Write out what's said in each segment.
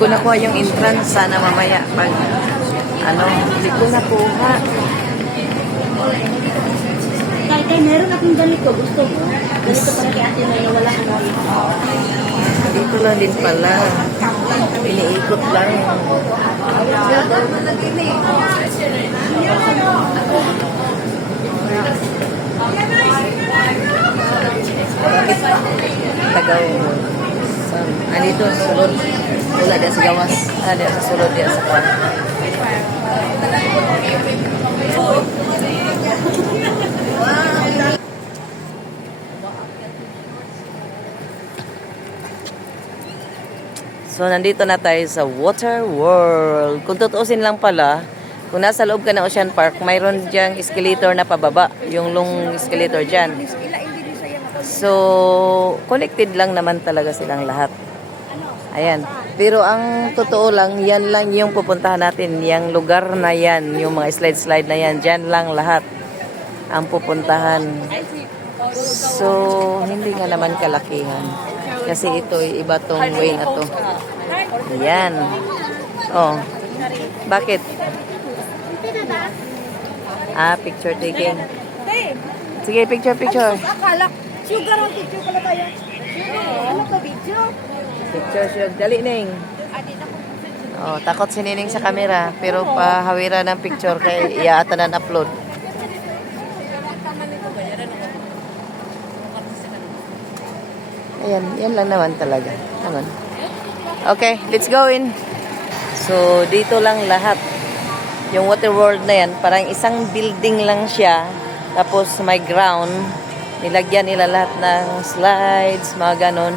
ko nakuha yung entrance. Sana mamaya pag ano, hindi ko nakuha. Kaya meron akong ganito. Gusto ko. Ganito para kay ate na wala ka namin. Dito lang din pala. Iniikot lang. Tagaw. Andito, sulod. Wala dia sa gawas. Dia sa sulod dia sa kwan. So, nandito na tayo sa Water World. Kung tutuusin lang pala, kung nasa loob ka ng Ocean Park, mayroon diyang escalator na pababa. Yung long escalator dyan. So, connected lang naman talaga silang lahat. Ayan. Pero ang totoo lang, yan lang yung pupuntahan natin. Yung lugar na yan, yung mga slide-slide na yan, dyan lang lahat ang pupuntahan. So, hindi nga naman kalakihan. Kasi ito, iba tong way na to. Ayan. Oh. Bakit? Picture taking. Sige, picture. Akala, sugar ang picture pala tayo. Ano ka video? Picture, dali ning. Oh, takot si Nining sa camera, pero pahawira ng picture kay iaatanan upload. Ayan, yan lang naman talaga. Naman. Okay, let's go in. So, dito lang lahat. Yung Water World na yan, parang isang building lang siya. Tapos may ground. Nilagyan nila lahat ng slides, mga ganon.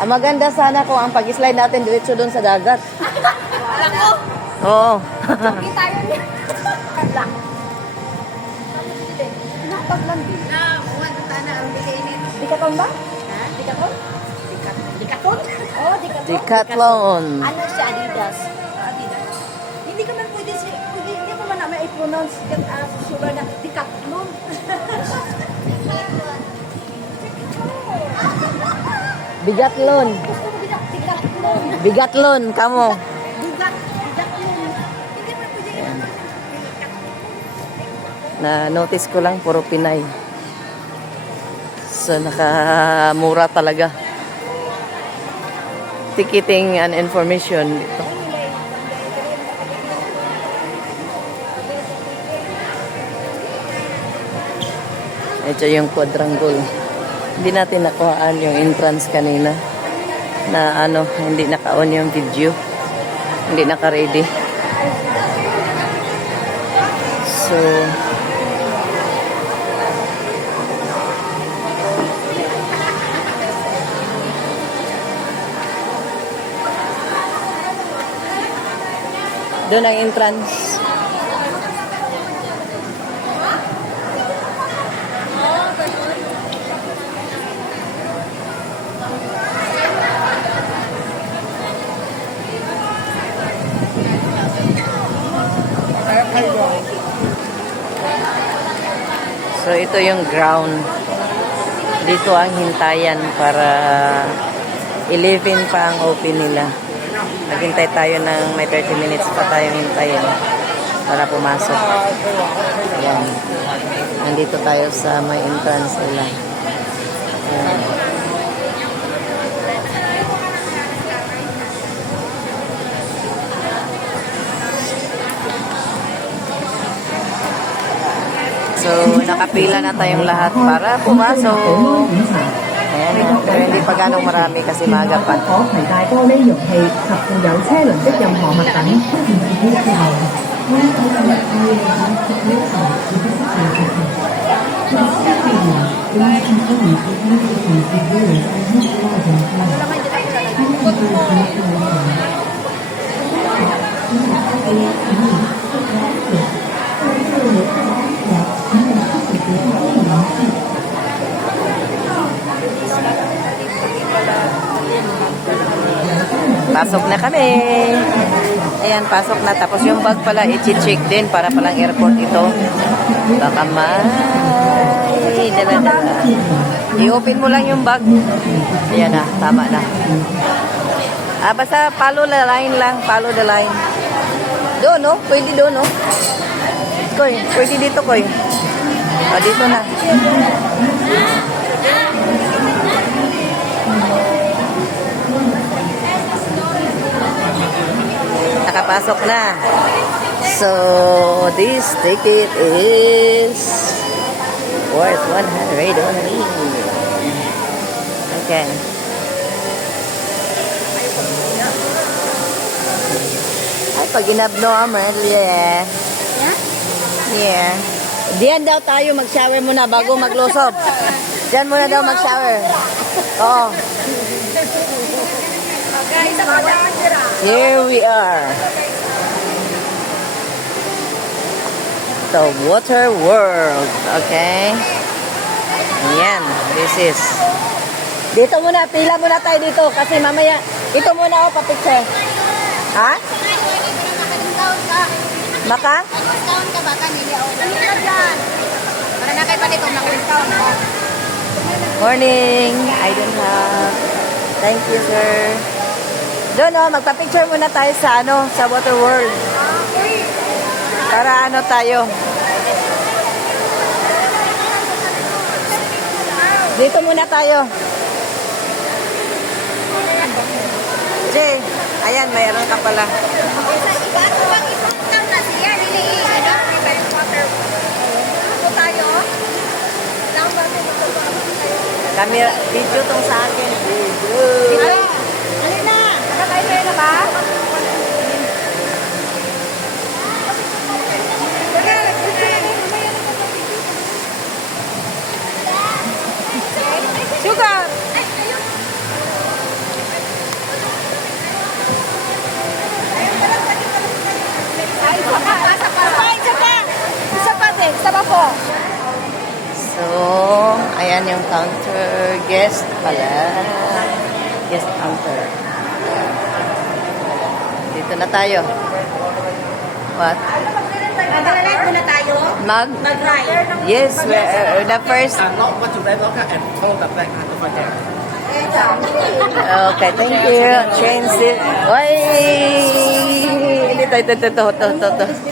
Ang maganda sana kung ang pag-slide natin diretso doon sa dagat. Alam ko. Oo. Hindi tayo niya. Lang. Nakapaglambi. Buwan sana ang bikainin. Dikaton ba? Ha? Dikaton? Dikaton? Oh, dikaton. Decathlon. Ano siya, Adidas? Adidas. Hindi ka man pwede siya, hindi ko man namin i-pronounce sure na Decathlon. Bigatlon. Decathlon. Bigatlon, kamo. Decathlon. Hindi man pwede. Na-notice ko lang, puro Pinay. So, nakamura talaga. Ticketing and information dito. Ito yung quadrangle. Hindi natin nakuhaan yung entrance kanina. Na ano, hindi naka-on yung video. Hindi naka-ready. So, doon ang entrance. So, ito yung ground. Dito ang hintayan para 11 pa ang open nila. Naghintay tayo ng may 30 minutes pa tayong hintayin para pumasok. Ayan. Nandito tayo sa may entrance nila. Ayan. So, nakapila na tayong lahat para pumasok. Ayan na. Pero hindi pa ganong marami kasi maaga pa. 可攜帶玻璃容器及附有車輪的任何物品出現自己之後，Pasok na kami. Ayan, pasok na. Tapos yung bag pala, i-check din para palang airport ito. Baka may dala-dala. I-open mo lang yung bag. Ayan na, tama na. Basta follow the line lang. Follow the line. Doon, no? Pwede doon, no? Koy, pwede dito, Koy. Dito na. Nakapasok na. So, this ticket is worth 100 only. Okay. Ay, pag inabno, yeah. Yeah. Diyan daw tayo mag-shower muna bago maglosob. Diyan muna daw mag-shower. Oo. Here we are. The water world. Okay. Ayan. This is. Dito muna. Pila muna tayo dito. Kasi mamaya. Ito muna ako pa-picture. Ha? Maka? Discount ka ba kanili o? Para na kay pa dito na-discount mo. Morning. I don't have. Thank you, sir. Doon, magpa-picture muna tayo sa sa water world. Para tayo. Dito muna tayo. Jay, ayan, mayroon ka pala. Camera, video tong sa akin. Video. Alina! Nakakain na ba? Sugar! Isa pa po. So, ayan yung counter. Guest pala. Guest counter. Dito na tayo. What? Mag-ride muna tayo. Mag-ride. Yes, we're the first. Not much of red locker and hold the black hand over there. Okay, thank you. Train still. Oy! Ito.